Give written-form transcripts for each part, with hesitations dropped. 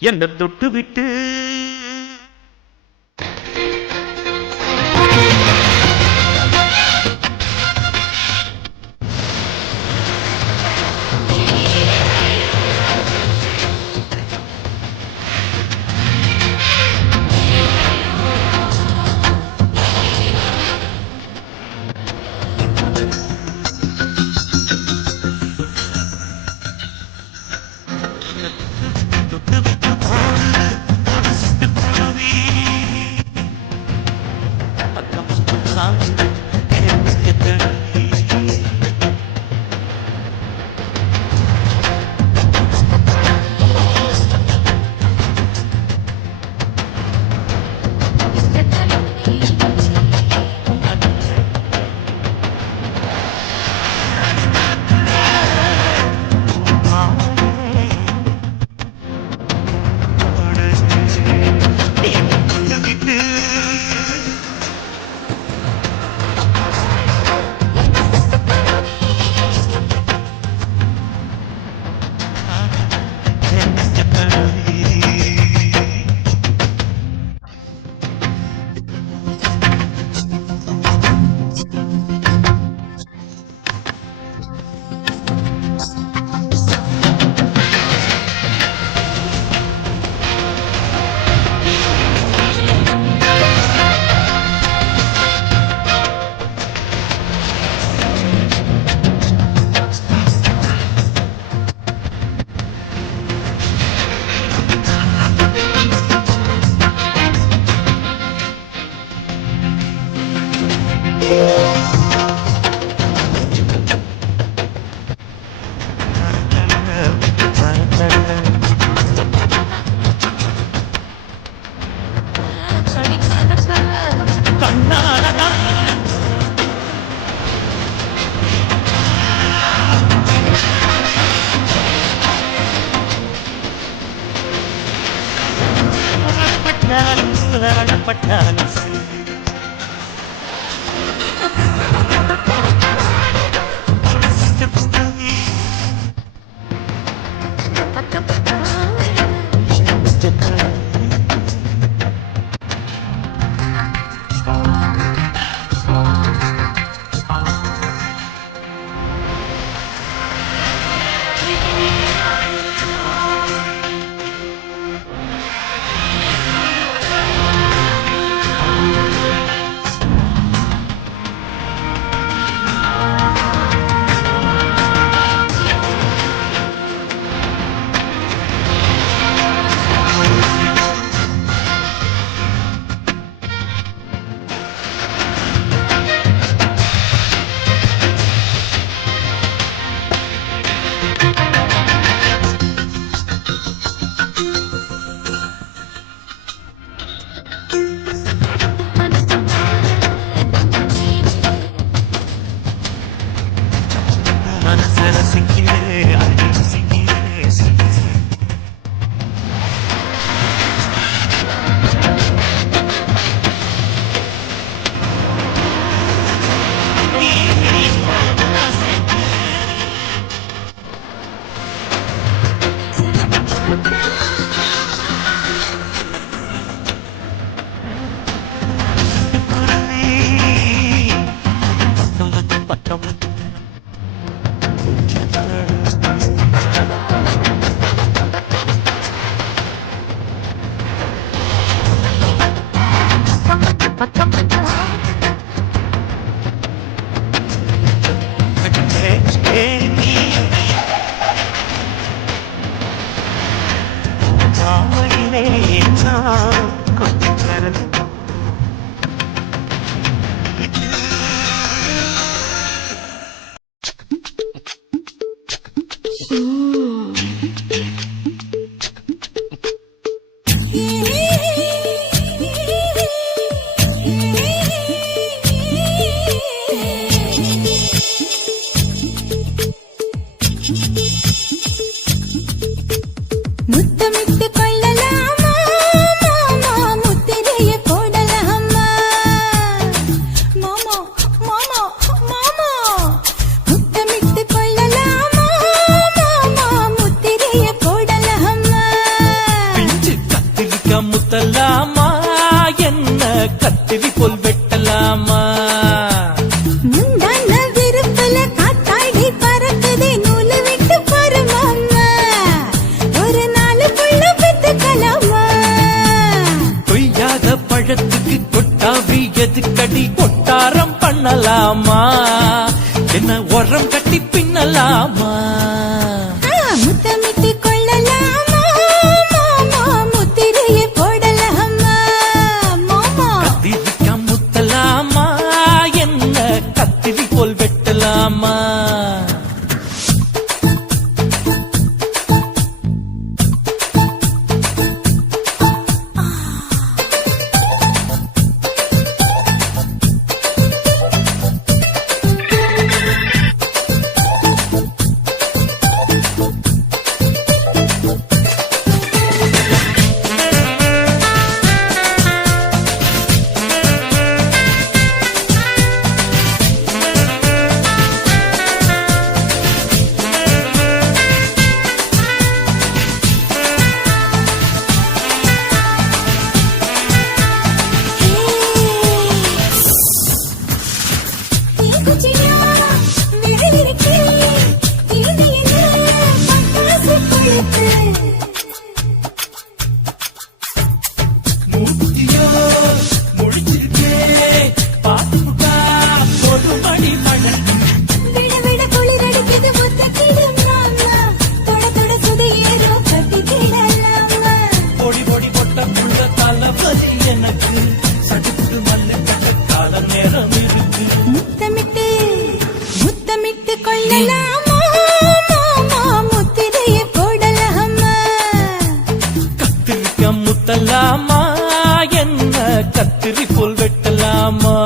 என்ன தொட்டு விட்டு பட்டாலும் சரி. முத்தமிட்டு கொள்ளலாமா மாமா முத்திரைய போடலாமா மாமா மாமா மாமா முத்தமிட்டு கொள்ளலாமா மாமா முத்திரைய போடலாமா பிஞ்சு கத்திரிக்கா முத்தலாமா என்ன கத்திரி போல் வெட்டலாமா முந்தான விருப்பல காத்தாடி பறக்குதே நூலு விட்டு பாரு மாமா ஒரு நாலு புள்ள பெத்துக்கலாமா கொய்யாத பழத்துக்கு கொட்டாவி எதுக்கடி கொட்டாரம் பண்ணலாமா என்ன உரம் கட்டி பின்னலாமா முத்தமிட்டு கொள்ளலாமா மாமா முத்திரைய போடலாமா மாமா கத்திரிக்கா முத்தலாமா என்ன கத்திரி போல் வெட்டலாமா முத்தமிட்டு கொள்ளலாமா மாமா முத்திரைய போடலாமா கத்திரிக்கா முத்தலாமா என்ன கத்திரி போல் வெட்டலாமா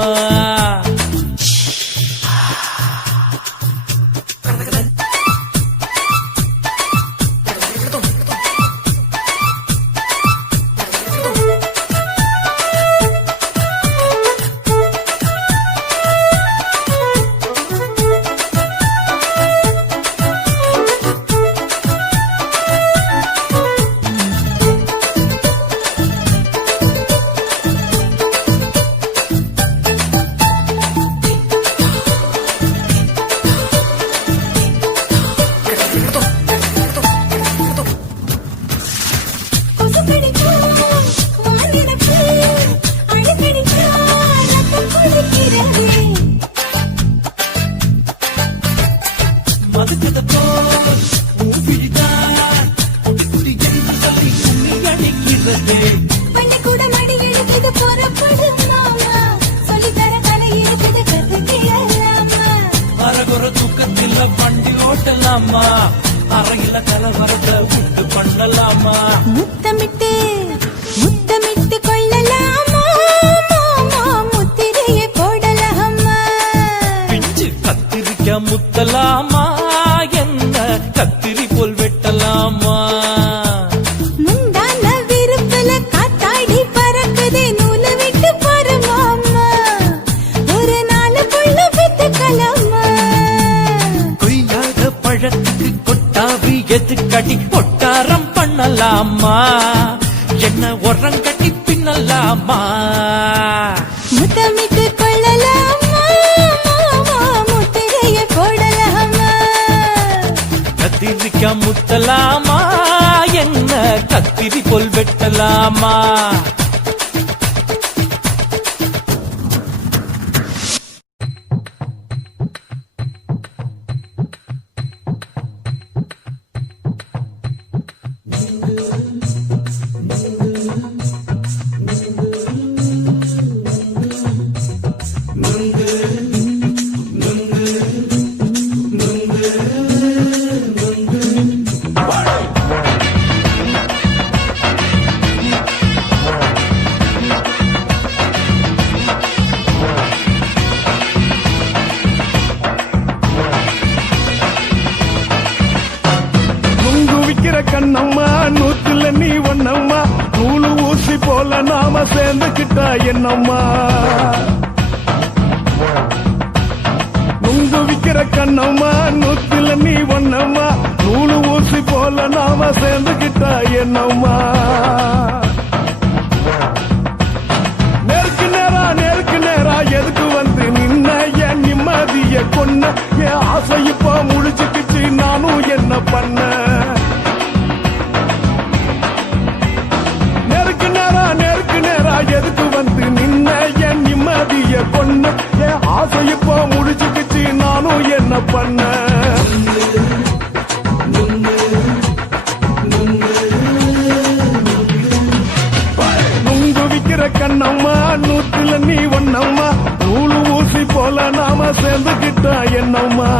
பதுக்குது போல் உன் விழிதான் குடி குடி என்று சொல்லி கும்மி அடிக்கிறது. பண்ணி கூட மடி எடுக்குது புறப்படு மாமா சொல்லித்தர கலை இருக்குது கத்துக்கியலாமா. அரகுற தூக்கத்தில் வண்டி ஓட்டலாமா அறையில கலவரத்தை உண்டு பண்ணலாமா. முத்தமிட்டு முத்தமிட்டு கொள்ளலாமா மாமா முத்திரையை போடலாமா. பிஞ்சு கத்திரிக்க முத்தலாமா என்ன கத்திரி போல் வெட்டலாமா. முந்தான விருப்பல காத்தாடி பறக்குதே நூலை விட்டு பாரு மாமா ஒரு நாளுக்குள்ள வித்துக்கலாமா. கொய்யாத பழத்துக்கு கொட்டாவி எதுக்கடி ஒட்டாரம் பண்ணலாமா என்ன உரங்கட்டி பின்னலாமா. முத்தமிட்டு கொள்ளலாமா மாமா முத்திரையை போடலாமா. கத்திரிக்க முத்தலாமா என்ன கத்திரி போல் வெட்டலாமா. கண்ணம்மா நூத்துல நீ ஒன்னம்மா நூலு ஊசி போல நாம சேர்ந்துக்கிட்டா என்னம்மா. நுங்கு விக்கிற கண்ணம்மா நூத்துல நீ ஒன்னம்மா நூலு ஊசி போல நாம சேர்ந்துக்கிட்டா என்னம்மா. நேருக்கு நேரா எதுக்கு வந்து நின்ன என் நிம்மதிய கொன்ன என் ஆசை இப்ப முடிச்சுக்கிச்சு நானும் என்ன பண்ண. நேருக்கு நேரா எதுக்கு வந்து நின்ன என் நிம்மதிய கொன்ன என் ஆசை இப்போ முடிச்சுக்கிச்சு நானும் என்ன பண்ண. நுங்கு விக்கிற கண்ணம்மா நூத்துல நீ ஒன்னம்மா நூலு ஊசி போல நாம சேர்ந்துக்கிட்டா என்னம்மா.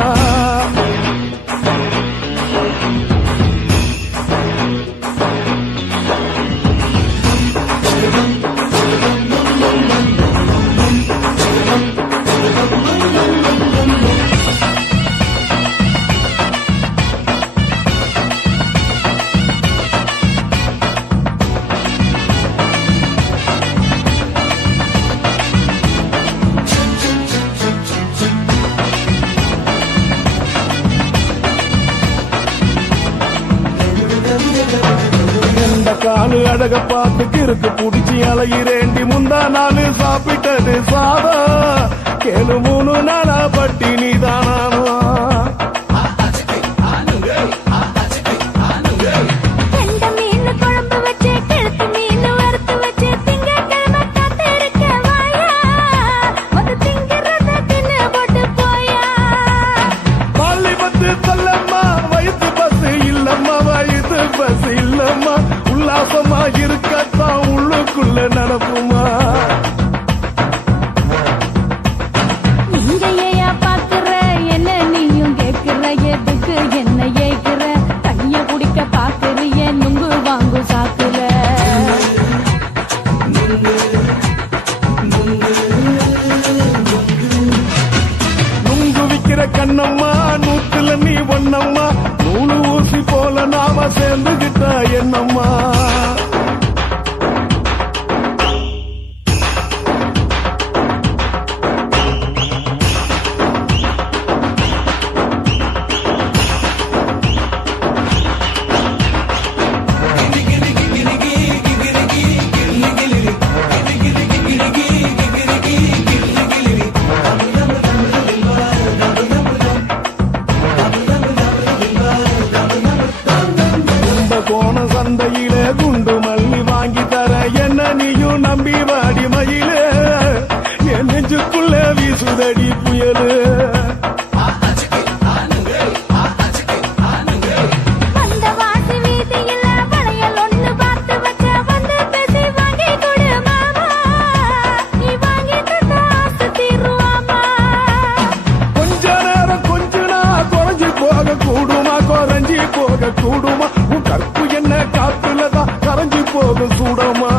காலு அழக பார்த்து கிறுக்கு புடிச்சி அலையிறேண்டி முந்தா நாலு சாப்பிட்டது சாதம் கேளு 3 நாளா பட்டினி தானானோ. கெண்ட மீன் குழம்பு வச்சு கெளுத்து மீன் வறுத்து வச்சு திங்கட்கிழமை காத்திருக்க வாயா வந்து திங்கிறத தின்னு போட்டு போயா. பள்ளி பத்து சொல்லம்மா வயிற்று பஸ் இல்லம்மா வயிற்று பஸ் இல்லம்மா உல்லாசமா இருக்கத்தான் உள்ளுக்குள்ள நடப்புமா. நீங்க ஏயா பாக்குற என்ன நீயும் கேக்குற எதுக்கு என்ன ஏக்குற கைய குடிக்க பாக்குறிய நுங்கு வாங்கு சாக்குற. நுங்கு விக்கிற கண்ணம்மா நூத்துல நீ ஒன்னம்மா நூலு ஊசி போல நாம சேர்ந்துகிட்டா என்னம்மா. சந்தையில குண்டு மல்லி வாங்கி தர என்ன நீயும் நம்பி வாடி மயில என் நெஞ்சுக்குள்ள வீசுதடி புயலு. கருகி போக கூடுமா உன் கற்பு என்ன காத்துலதான் கரைஞ்சு போகும் சூடமா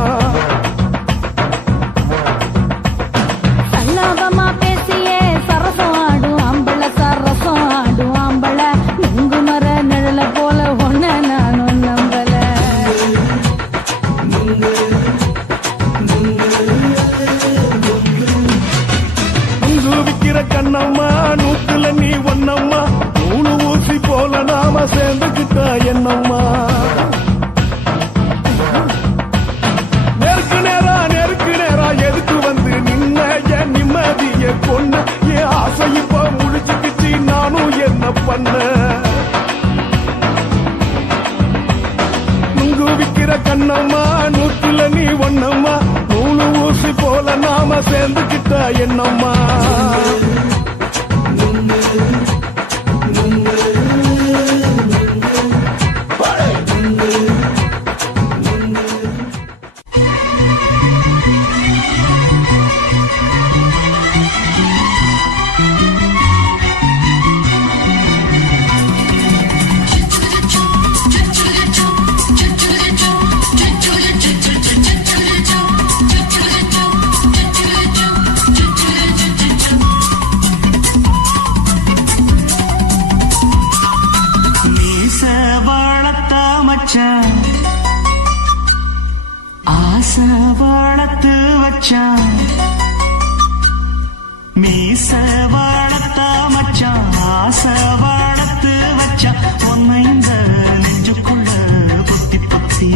சல்லாபமா பேசியே சரசம் ஆடும் ஆம்பள சரசம் ஆடும் ஆம்பள நுங்கு மர நிழல போல ஒன்ன நானும் நம்பல நுங்கு விக்கிற கண்ணம்மா நூத்துல நீ ஒன்னம்மா நூலு ஊசி போல நாம சேர்ந்துக்கிட்டா என்னம்மா நெருக்கு நேரா எதுக்கு வந்து நின்ன என் நிம்மதிய கொன்ன என் ஆசை இப்ப முடிச்சுக்கிச்சு நானும் என்ன பண்ண நுங்கு விக்கிற கண்ணம்மா நூத்துல நீ ஒன்னம்மா நூலு ஊசி போல நாம சேர்ந்துக்கிட்டா என்னம்மா ஆசை வளர்த்து வச்சான் மீச வளர்த்த மச்சான் ஆசை வளர்த்து வச்சான் உன்னை இந்த நெஞ்சுக்குள்ள பொத்தி பொத்தி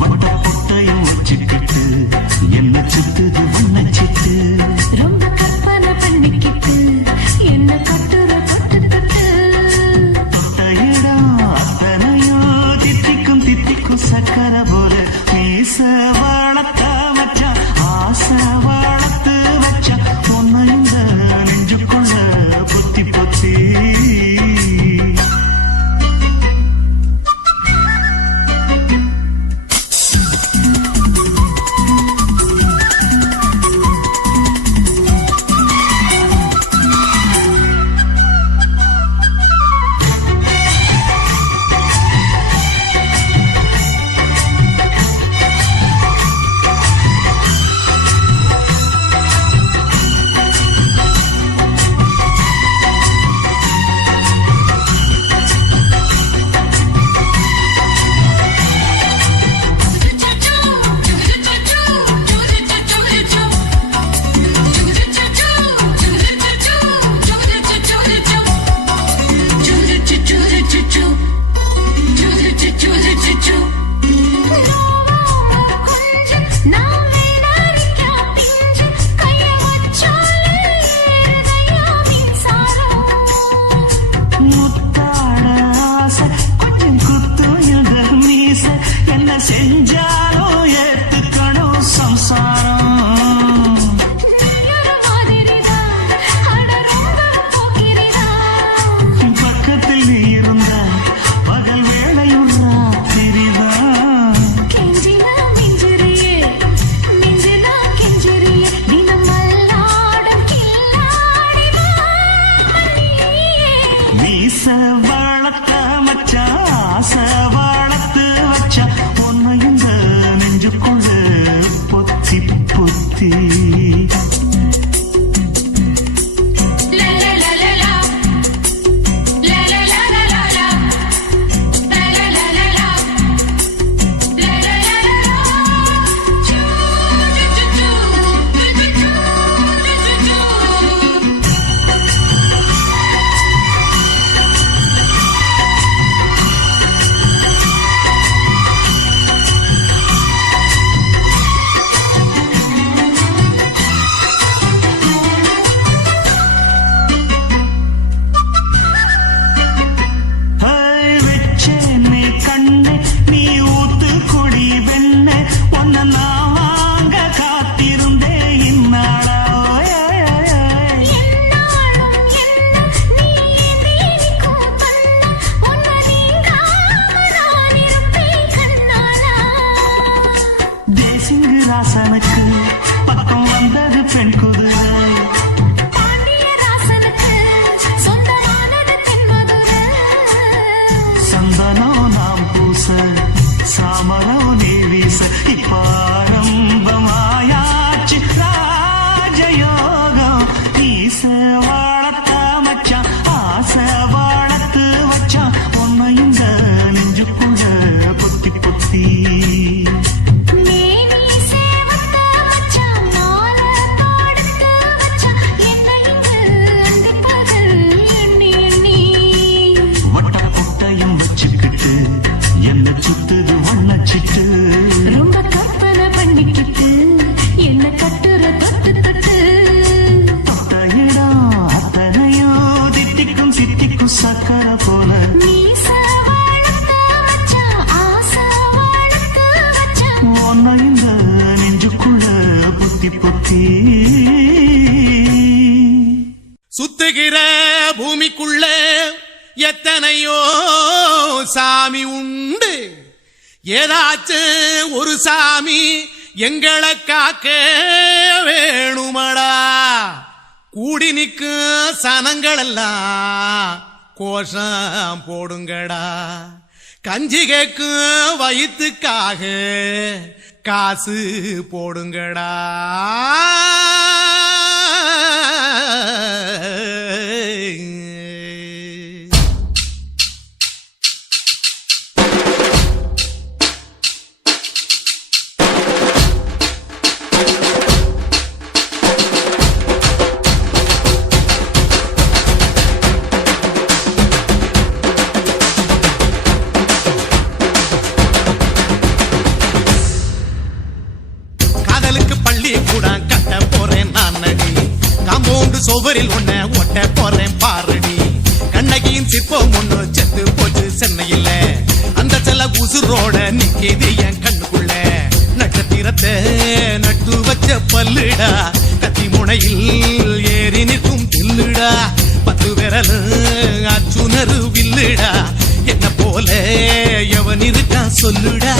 வட்ட பொட்டையும் வச்சுக்கிட்டு என்ன சுத்துது உன்னை சித்து ரொம்ப கற்பனை பண்ணிக்கிட்டு என்ன கட்டுற தொட்டு தொட்டு தொட்ட இடம் அத்தனையோ தித்திக்கும் தித்திக்கும் சக்கர போல மீச வளர்த்த வச்சா ஆசை வளர்த்து வச்சா உன்னை இந்த நெஞ்சுக்குள்ள பொத்தி பொத்தி முத்தாட ஆசை கொஞ்சம் குத்தும் இந்த மீச என்ன செஞ்சாலும் ஏத்துக்கணும் சம்சாரம் பக்கத்தில் நீ இருந்த பகல் வேளையும் ராத்திரிதான் மீச வளர்த்த மச்சா ஆசை வளர்த்து வச்சா உன்னை இந்த நெஞ்சுக்குள்ள பொத்தி பொத்தி ஜெய்சிங்கு ராசனுக்கு பக்கம் வந்தது பெண் குதிரை. பாண்டிய ராசனுக்கு சொந்தமானது தென்மதுரை. சந்தனம் நாம் பூச சாமரம் நீ வீச இப்ப ஆரம்பமாயாச்சு ராஜயோகம். ஈச வாழத்த மச்சான் ஆசை வாழத்து வச்சான் உன்னை இந்த நெஞ்சுக்குள்ள பொத்தி பொத்தி. மேனி சேவத்த மச்சான் மாலை தொடுத்து வச்சான் என்னை இங்கு அந்தி பகல் எண்ணி எண்ணி. வட்ட பொட்டையும் வச்சுக்கிட்டு என்ன சுத்துது வண்ணச்சிட்டு. ரொம்ப கற்பனை பண்ணிக்கிட்டு என்ன கட்டுற தொட்டு தொட்டு. தொட்ட இடம் அத்தனையோ தித்திக்கும் தித்திக்கும் சக்கரை போல. மீச வளர்த்த மச்சான் ஆசை வளர்த்து வச்சான். உன்னை இந்த நெஞ்சுக்குள்ள பொத்தி பொத்தி. சுத்துகிற பூமிக்குள்ள எத்தனையோ சாமி உண்டு. ஏதாச்சும் ஒரு சாமி எங்களை காக்க வேணுமடா. கூடி நிற்கும் சனங்களெல்லாம் கோஷம் போடுங்கடா. கஞ்சி கேக்கும் வயிற்றுக்காக காசு போடுங்கடா. காதலுக்கு பள்ளி கூட கட்ட போறேன் நான் நடி. காம்பவுண்டு சுவரில் ஒன்ன ஒட்ட போறேன் பாரடி. கண்ணகியின் சிற்பம் ஒண்ணு செத்து போச்சு சென்னையில. அந்த செல்ல உசுரோட நிக்கிது என் கண்ணுக்குள்ள. நட்சத்திரத்தை நட்டு வச்ச பல்லுடா. கத்தி முனையில் ஏறி நிற்கும் தில்லுடா. 10 விரல் அச்சுணரு வில்லுடா. என்ன போல எவன் இருக்கான் சொல்லுடா.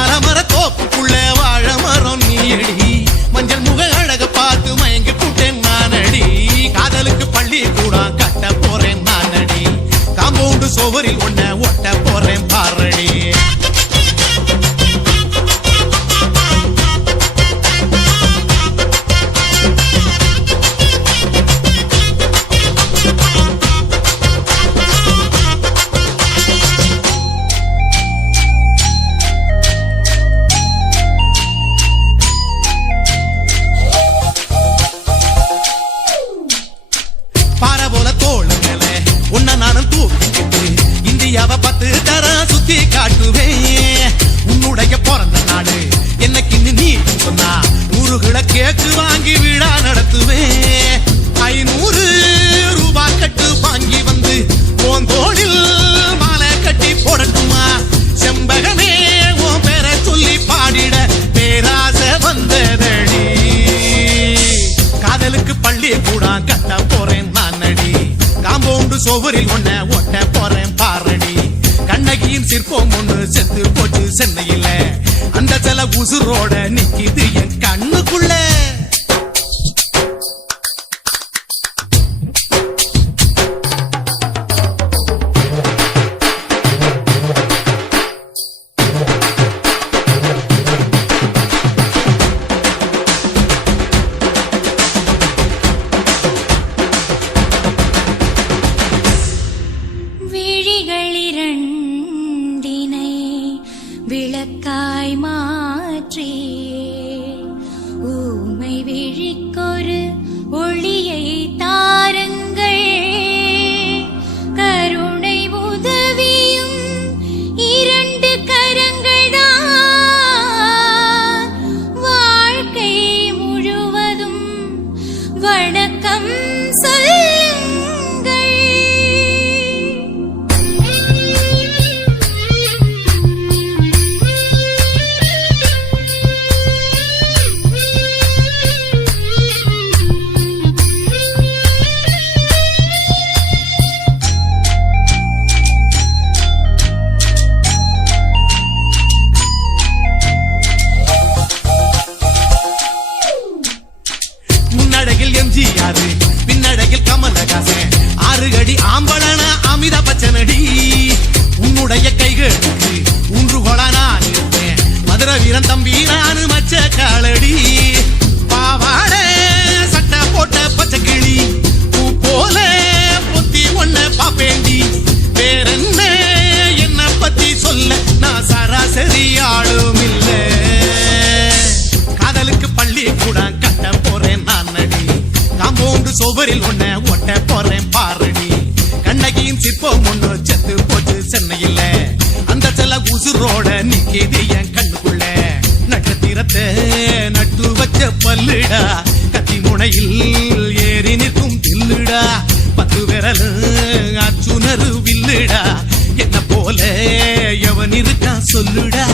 அறமர தோப்புக்குள்ள வாழ மரம் நீயடி. மஞ்சள் முக அழக பார்த்து மயங்கி கூட்டேன் நானடி. காதலுக்கு பள்ளி கூட கட்ட போறேன் நானடி. காம்பவுண்டு சுவரில் ஒன்ன ஒட்ட போறேன் பாரடி. பாறை போல தோளு மேல உன்ன நானும் தூக்கிக்கிட்டு இந்தியாவை 10 தரம் சுத்தி காட்டுவேன். உன்னுடைய பிறந்த நாடு என்னைக்கு நீ சொன்னா 100 கேக்கு வாங்கி விழா நடத்துவேன். 500 ரூபாய் கட்டு வாங்கி வந்து உன் தோளில் மாலை கட்டி போடட்டுமா. செம்பகமே உன் பேரை சொல்லி பாடிட பேராசை வந்ததடி. காதலுக்கு பள்ளி கூட கட்ட போறேன் நானடி. காம்பவுண்டு சுவரில் ஒன்ன ஒட்ட போறேன் பாரடி. கண்ணகியின் சிற்பம் ஒண்ணு செத்து போச்சு சென்னையில. அந்த சில உசுரோட நிக்கிது என் கண்ணுக்குள்ள. விழிகளிரண்டினை விளக்காய் மாற்றியே ஊமை விழிக்கொரு ஒளியை தாருங்கள். கருணை உதவியும் 2 கரங்கள்தான். வாழ்க்கை முழுவதும் வணக்கம் சொல்லுங்கள். மதுரை வீரன் தம்பி நானு மச்ச காலடி பாவாட சட்டை போட்ட பச்சை கிளி பூ போல பொத்தி ஒன்ன பாப்பேண்டி வேறென்ன என்ன பத்தி சொல்ல நான் சராசரி ஆளும் இல்ல காதலுக்கு பள்ளி கூட கட்ட போறேன் நான் நடி காம்பவுண்டு சுவரில் ஒன்ன ஒட்ட போறேன் பாரடி கண்ணகியின் சிற்பம் ஒண்ணு செத்து போச்சு சென்னையில அந்த செல்ல உசுரோட நிக்கிது என் கண்ணுக்குள்ள நட்சத்திரத்தை நட்டு வச்ச பல்லுடா கத்தி முனையில் ஏறி நிற்கும் தில்லுடா 10 விரல் அச்சுணரு வில்லுடா என்ன போல எவன் இருக்கா சொல்லுடா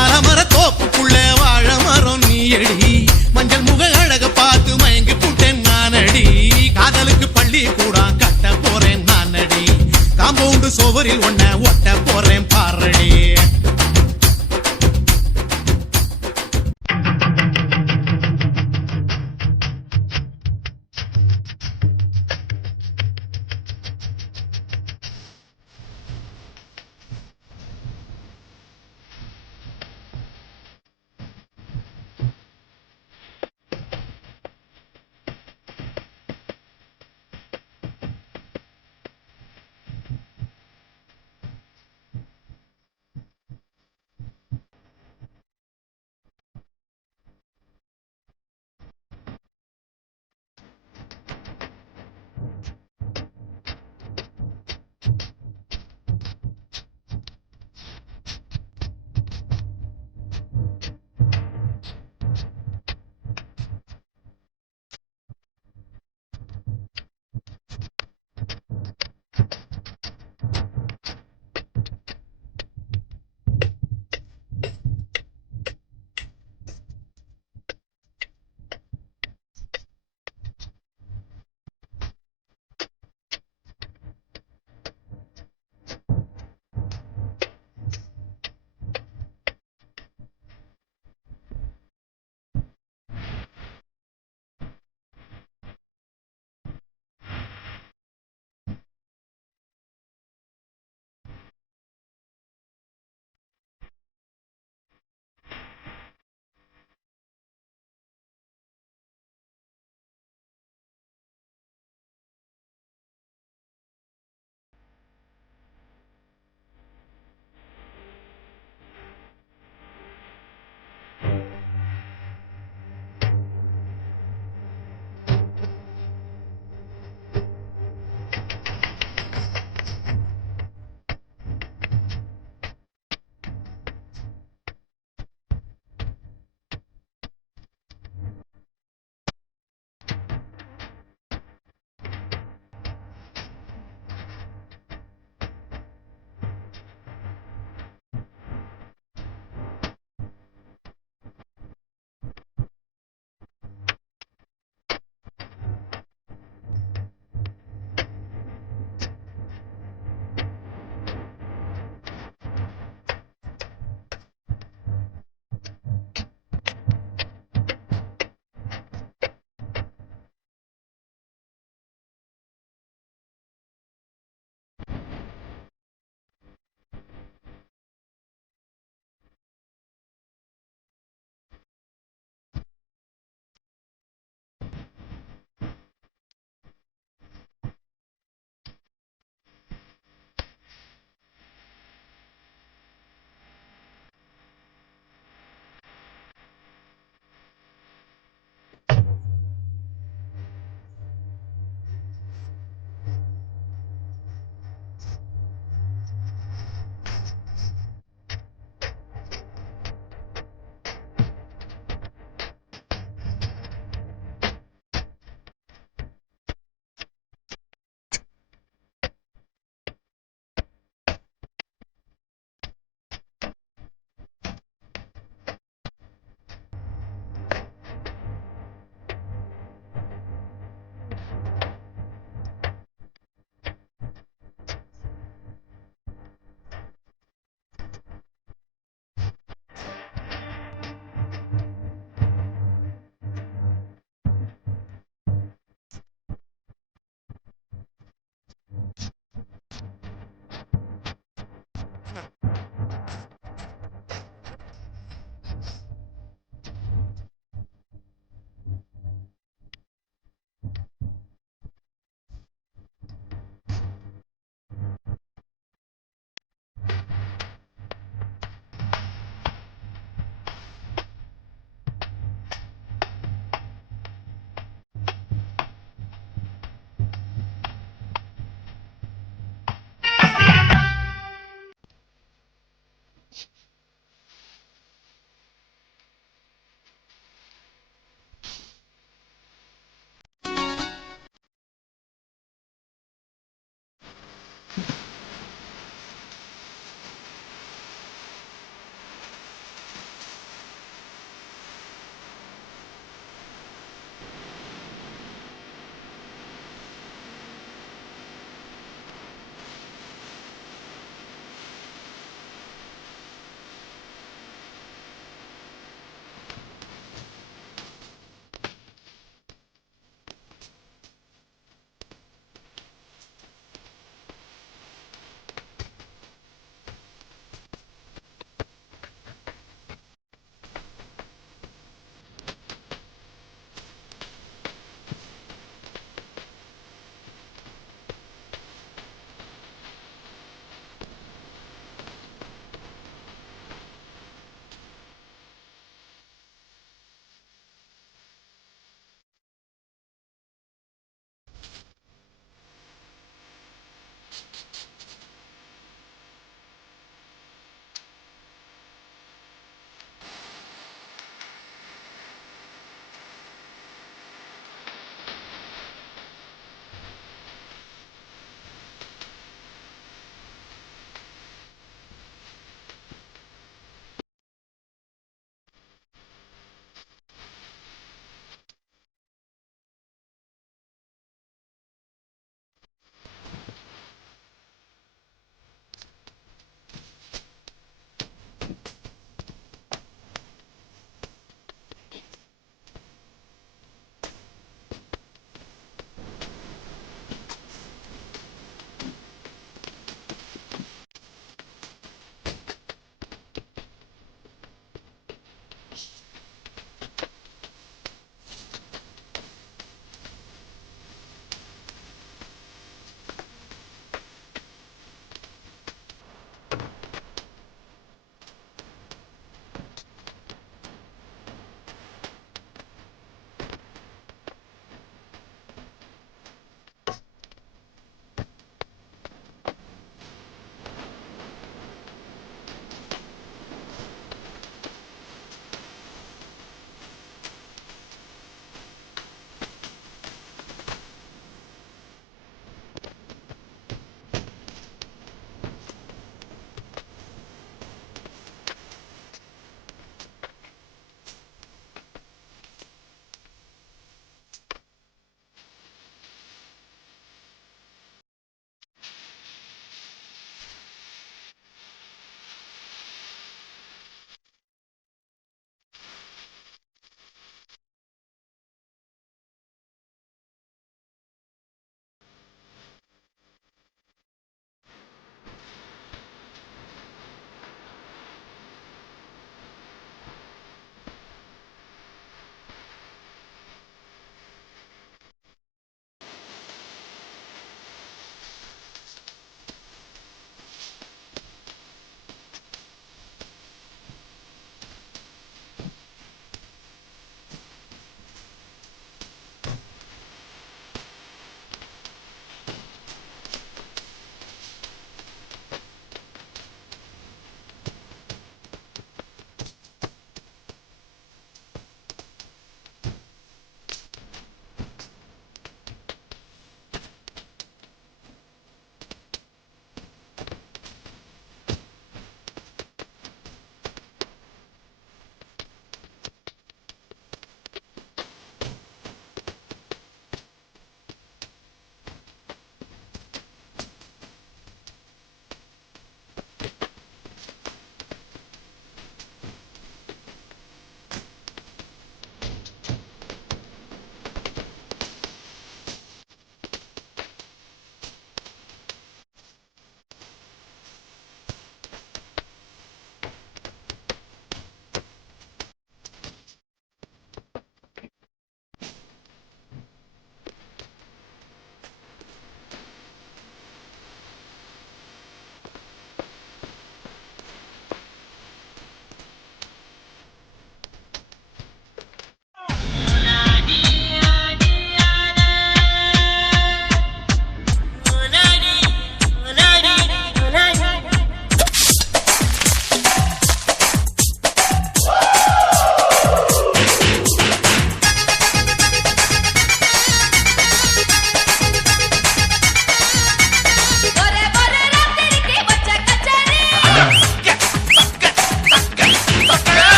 அலமர தோப்புக்குள்ள வாழ மரம் நீ அடி மஞ்சள் முக அழக பார்த்து மயங்கி புட்டேன் நான் அடி காதலுக்கு பள்ளி கூட கட்ட போறேன் நான் அடி காம்பவுண்டு சுவரில் ஒன்ன ஒட்ட போறேன் பாரடி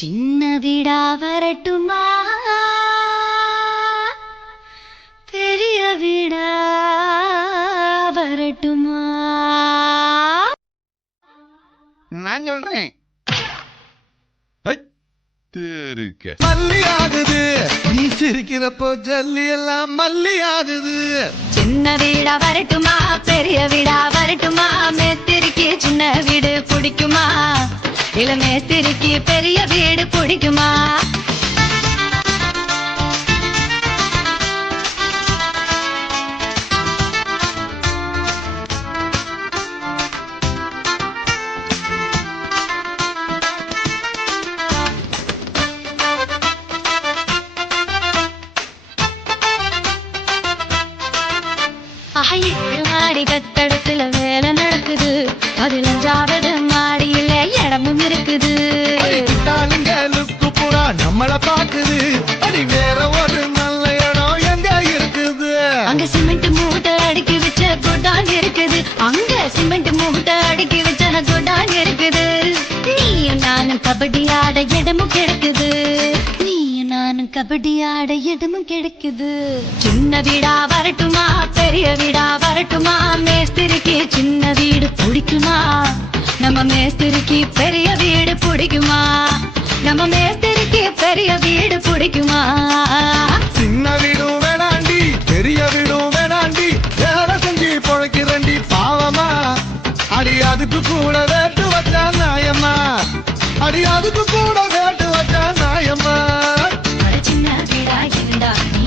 சின்ன வீடா வரட்டுமா பெரிய வீடா வரட்டுமா? நான் சொல்றேன் மல்லி ஆகுது நீ சிரிக்கிறப்போ ஜல்லி எல்லாம் மல்லி ஆகுது. சின்ன வீடா வரட்டுமா பெரிய வீடா வரட்டுமா? மேஸ்திரிக்கு சின்ன வீடு பிடிக்குமா இல்ல மேஸ்திரிக்கு பெரிய வீடு பிடிக்குமா? மாடி கட்டடத்துல வேலை நடக்குது, 15வது மாடியில இடமும் இருக்குது. பூரா நம்மள பாக்குது, அடி வேற ஒரு நல்ல இடம் எங்க இருக்குது? அங்க சிமெண்ட் மூட்டை அடுக்கி வச்ச குடான் இருக்குது, அங்க சிமெண்ட் மூட்டை அடுக்கி வச்ச குடான் இருக்குது. நீயும் நானும் கபடி ஆட இடமும் கிடைக்குது, நீயும் நானும் கபடி ஆட இடமும் கிடைக்குது. சின்ன வீடா வரட்டுமா பெரிய வீடா வரட்டுமா? மேஸ்திரிக்கு சின்ன வீடு பிடிக்குமா நம்ம மேஸ்திரிக்கு பெரிய வீடு பிடிக்குமா? நம்ம மேஸ்திரிக்கு பெரிய வீடு பிடிக்குமா? சின்ன வீடும் வேணாண்டி பெரிய வீடும் வேணாண்டி, வேலை செஞ்சு பொழைக்கிறண்டி பாவமா. அடி அதுக்கு கூட வேட்டு வச்சா நாயம்மா, அடி அதுக்கு கூட வேட்டு வச்சா நாயம்மா. சின்ன வீடா இருந்தா நீ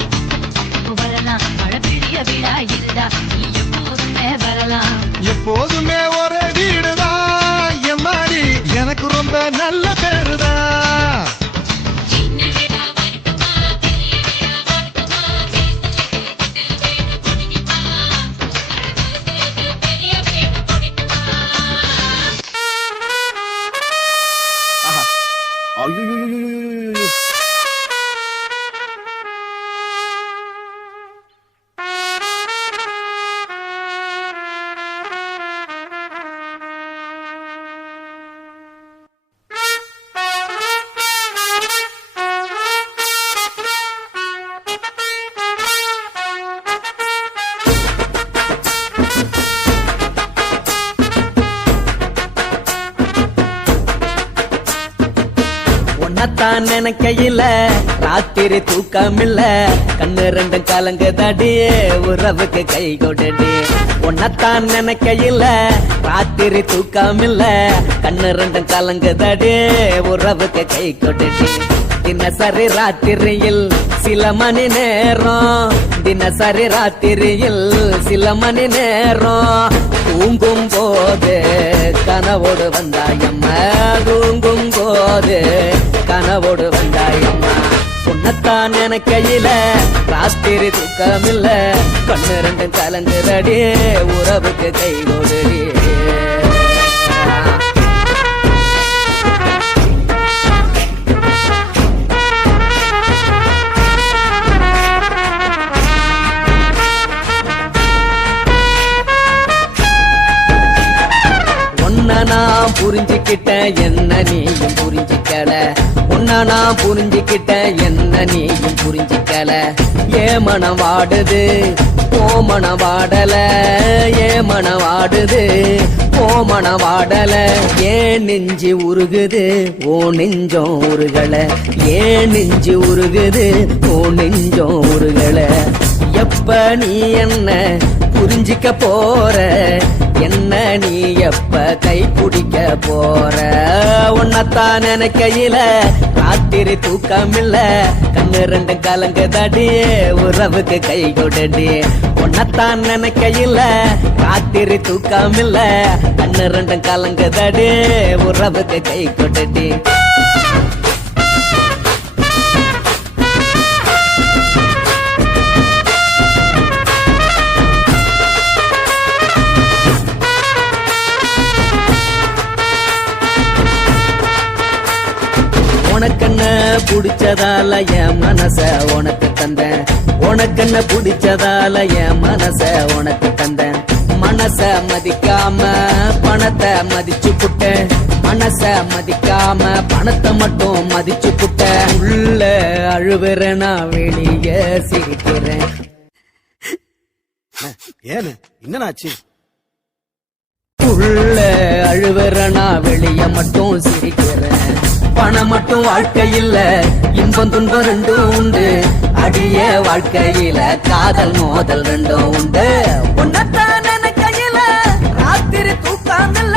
வரலாம், மழை பெரிய வீடா இருந்தா நீ எப்போதுமே வரலாம். எப்போதுமே ஒரே வீடுதான் எம்மாடி, எனக்கு ரொம்ப நல்ல பேருதான். உன்னத்தான் நினைக்கையில ராத்திரி தூக்கமில்ல, கண்ணு ரெண்டும் கலங்குதடி உறவுக்கு கை கொடடி. உன்னத்தான் நினைக்கையில ராத்திரி தூக்கமில்ல, கண்ணு ரெண்டும் கலங்குதடி உறவுக்கு கை கொடடி. தினசரி ராத்திரியில் சில மணி நேரம், தினசரி ராத்திரியில் சில மணி நேரம், தூங்கும் போது கனவோடு வந்தாயம்மா, தூங்கும் போது கனவோடு வந்தாயம்மா. உன்னத்தான் நினைக்கையில ராத்திரி தூக்கமில்ல, கண்ணு ரெண்டும் கலங்குதடி உறவுக்கு கை கொடுடி. நான் புரிஞ்சுக்கிட்டேன் என்ன நீயும் புரிஞ்சுக்கல, உன்ன நான் புரிஞ்சுக்கிட்டேன் என்ன நீயும் புரிஞ்சுக்கல. ஏ மனம் வாடுது ஓ மனம் வாடல, ஏ மனம் வாடுது ஓ மனம் வாடல. ஏன் நெஞ்சு உருகுது ஓ நெஞ்சம் உருகல, ஏன் நெஞ்சு உருகுது ஓ நெஞ்சம் உருகல. எப்ப நீ என்ன புரிஞ்சிக்க போற, என்ன நீ எப்ப கை பிடிக்க போற? உன்னத்தான் நினைக்கையில ராத்திரி தூக்கமில்ல, கண்ணு ரெண்டும் கலங்குதடி உறவுக்கு கை கொடடி. உன்னத்தான் நினைக்கையில ராத்திரி தூக்கமில்ல, கண்ணு ரெண்டும் கலங்குதடி உறவுக்கு கை கொடடி. உனக்கென்ன புடிச்சதால என் மனச உனக்கு தந்தேன், உனக்கென்ன பிடிச்சதால என் மனச உனக்கு தந்தேன் மனச மதிக்காம பணத்தை மதிச்சு புட்ட மனச மதிக்காம பணத்தை மட்டும் மதிச்சு புட்ட உள்ள அழுவுறேன் நான் வெளியே சிரிக்கிறேன் ஏன்னு என்னடாச்சு உள்ள அழுவுறேன் நான் வெளிய மட்டும் சிரிக்கிறேன் பணம் மட்டும் வாழ்க்கையில இன்பம் துன்பம் ரெண்டும் உண்டு அடிய வாழ்க்கையில காதல் மோதல் ரெண்டும் உண்டு உன்னத்தான் நினைக்கையில ராத்திரி தூக்காமல்ல